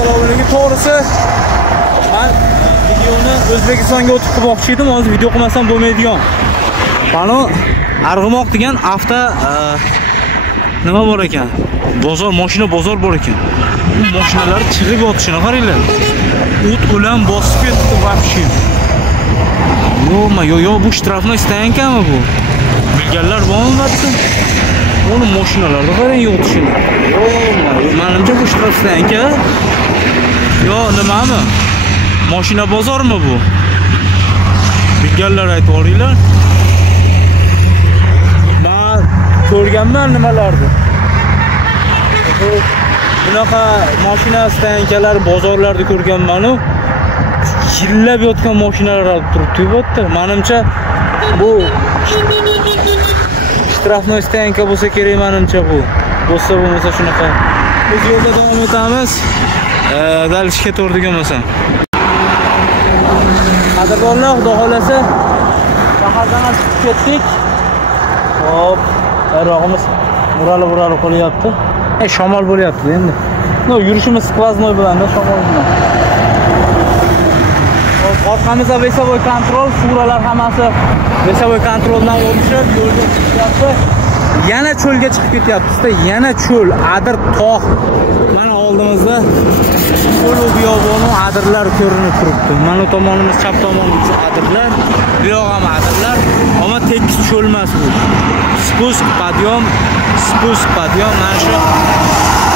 Assalomu alaykum. To'g'risi men videoni O'zbekistonga o'tib qilmoqchi edim. Hozir video qilmasam bo'lmaydigan. Mana Arg'umoq degan avto nima bor ekan? Bozor, mashina bozor bor ekan. Bu mashinalar chig'ib yotishini qaranglar. O't bilan bosib ketdi вообще. Yo, bu shtrafni istayankami bu? Bilganlar bormi batda? Uni mashinalarda qarang yotishini. Menimcha bu shtraf istayanka. Yo, nimami? Mashina bozormi bu? Bilganlar aytib o'ringlar. Men ko'rganman nimalarni. Bunaqa mashina istayankalar bozorlarda ko'rganman-ku. Yillab yotgan mashinalar olib turibdi bu yerda. Menimcha bu shtrafni istayanka bo'lsa kerak menimcha bu. Bo'lmasa shunaqa. Biz yo'lda davom etamiz. Dal ishga to'g'ri bo'lmasam. Qadrdonlar, xudo xolasa shahardan chiqib ketdik. Hop, ayrog'imiz murali qo'lyapti. Shamol bo'lyapti endi. Yurishimiz skvoznoy bilan-da shamol bilan. Orqamizda vesovoy kontrol, furalar hammasi vesovoy kontroldan o'tishib, yo'lga chiqyapti. Yana cho'lga chiqib ketyapti. Yana cho'l, adir, tog'. Mana oldimizda cho'l biyoboni, adirlar ko'rinib turibdi. Mana tomonimiz chap tomonimizda adirlar, bu yoq ham adirlar, ammo tekis cho'l emas bu. Spust, podyom. Mana shu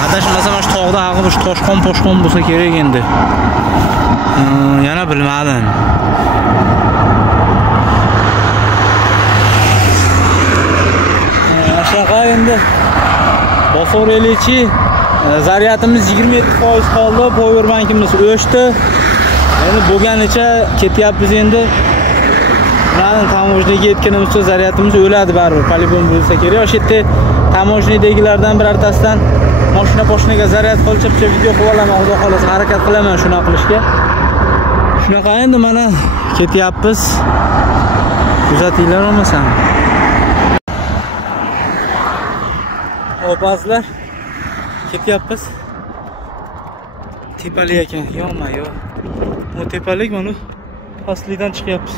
adashmasam shu tog'da ag'ib shu toshqon bo'lsa kerak endi. Yana bilmadim. Shunaqa endi. Bosaveraylikchi. Zaryadimiz 27% qoldi. Power bankimiz o'chdi. Endi bo'lganicha ketyapmiz endi. Bularning tamojniga yetganimizcha zaryadimiz o'ladi baribir. Polibon bo'lsa kerak. O'sha yerda tamojnidagilardan birortasidan mashina zaryad qilib video qilib olaman, xudo xolasa harakat qilaman shuna qilishga. Shunaqa endi mana ketyapmiz. Kuzatinglar olmasam. Opazlar ketyapmiz. Tepalik ekan, yo'q. Bu tepalik mana pastlikdan chiqyapmiz.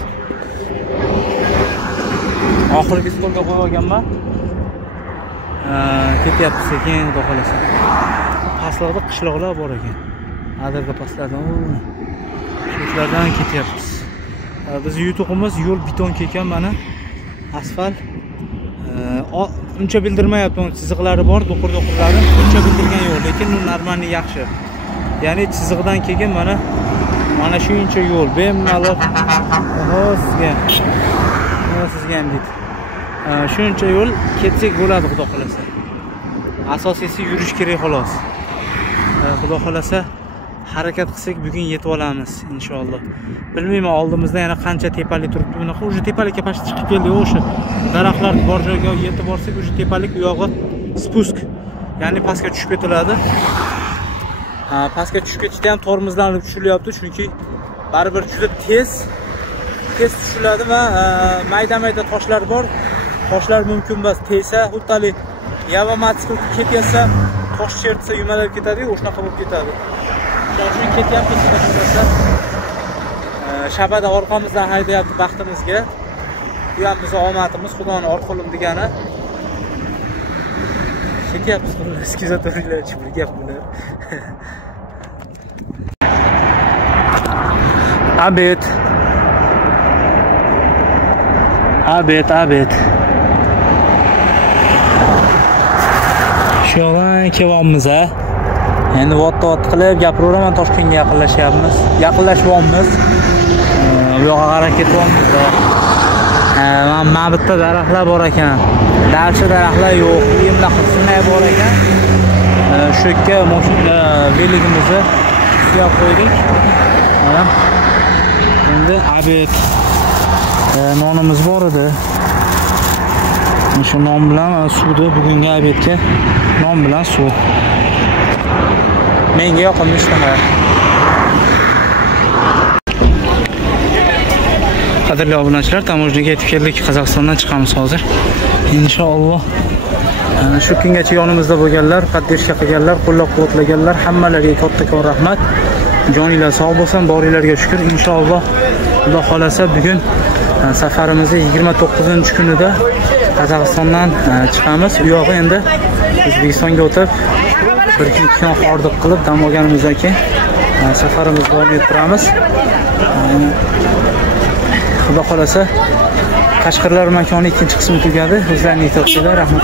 Oxirgi stolga qo'yib olganman. Ketyapmiz sekin, xudo xolasa. Pastlarda qishloqlar bor ekan. Adirda pastlardan shulardan ketyapmiz. Biz yutuqimiz yo'l beton kelgan mana. Asfalt. Uncha bildirmayapti, chiziqlari bor, do'qir-do'qirlari. Uncha bildirgan yo'q, lekin u normalniy yaxshi. Ya'ni chiziqdan kelgan mana shuncha yo'l. Bemalol sizga ham deydi. Shuncha yo'l ketsak bo'ladi, xudo xolasa. Asosiysi yurish kerak xolos. Xudo xolasa harakat qilsak bugun yetib olamiz inshaalloh. Bilmayman oldimizda yana qancha tepalik turibdi. Bunaqa o'sha tepalikka past chiqib keldik. O'sha daraxtlar bor joyga yetib borsak, o'sha tepalik u yog'i spusk. Ya'ni pastga tushib ketiladi. Pastga tushib ketishda ham tormozlanib tushilyapti, chunki baribir juda tez tushiladi va mayda toshlar bor. Toshlar mumkin emas, tegsa, xuddali yava mototsikl ketsa, tosh chertsa yumalab ketadi-yu, o'shanaqa bo'lib ketadi. Shuning uchun ketyapmiz, xudo Shabada orqamizdan haydayapti baxtimizga. Bu ham bizning omadimiz, Xudoning orqalim degani. Ketyapmiz, eskizatoringlar bir gap bilan. Abet. Shu yo'ldan kelyapmiz a. Endi vot qilib gapiraveraman, Toshkentga yaqinlashyapmiz. Bu yoqqa qarab ketyapmiz. Mana bitta daraxtlar bor ekan. Dalcha daraxtlar yo'q. Yemlar qilsinlar bor ekan. Shu yerga mashina veligimizni qo'yib qo'ydik. Mana. Endi abet nonimiz bor edi. Shu non bilan suvni bugungi obedga non bilan suv. Menga yoqimli ishtaha. Qadrli obunachilar, tamojniga yetib keldik. Qozog'istondan chiqamiz hozir. Inshaalloh Shu kungacha yonimizda bo'lganlar, podдержка qilganlar, qo'llab-quvvatlaganlar hammalariga kattakon rahmat. Joninglar sog' bo'lsin, boringlarga shukr. Inshaalloh Xudo xolasa bugun safarimizni 29-kunida Qozog'istondan chiqamiz. U yog'i endi O'zbekistonga o'tib, bir-ikki kun hordiq qilib dam olganimizdan keyin safarimizni davom ettiramiz. Xudo xolasa Qashqarlar makoni ikkinchi qismi tugadi. O'zlaringiz ehtiyot qiling. Rahmat.